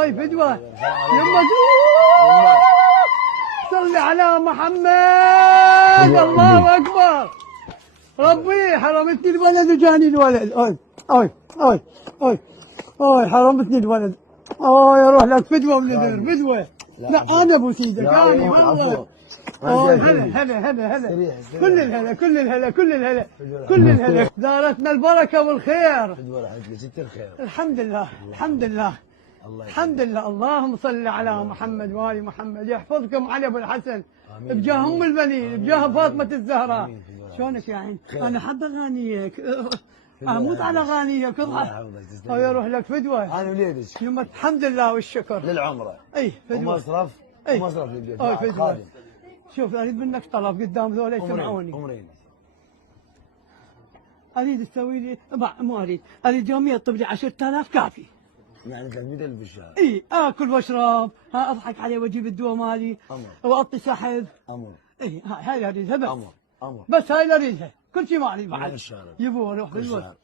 هاي فدوة يما صل على محمد. الله اكبر. ربي حرمتني الولد وجاني الولد. اوي اوي اوي اوي اوي حرمتني الولد. اوي اروح لك فدوة من الدير فدوة. لا انا ابو سيدك انا والله. اوي هلا هلا هلا كل الهلا كل الهلا كل الهلا كل الهلا. دارتنا البركة والخير. فدوة راحت لي ست الخير. الحمد لله الحمد لله الحمد لله. اللهم صل على محمد وآل محمد. يحفظكم علي ابو الحسن بجاه ام البنين بجاه فاطمه الزهراء. شلونك يا عين؟ انا احب اغانيك اموت على اغانيك. اضحك اروح لك فدوه. انا وليدك الحمد لله والشكر للعمره. اي فدوه ومصرف اي ومصرف للبيت. فدوه. شوف اريد منك طلب قدام ذولا يسمعوني. عمرين اريد تسوي لي مو اريد يوميا تطب لي 10,000 كافي. يعني 300,000 بالشهر. اي اكل واشرب اضحك عليه واجيب الدواء مالي واعطي سحب. امر. اي هاي اريدها بس. امر. بس هاي اللي اريدها. كل شيء ما اريد بعد. بالشهر يبوا اروح بالوقت.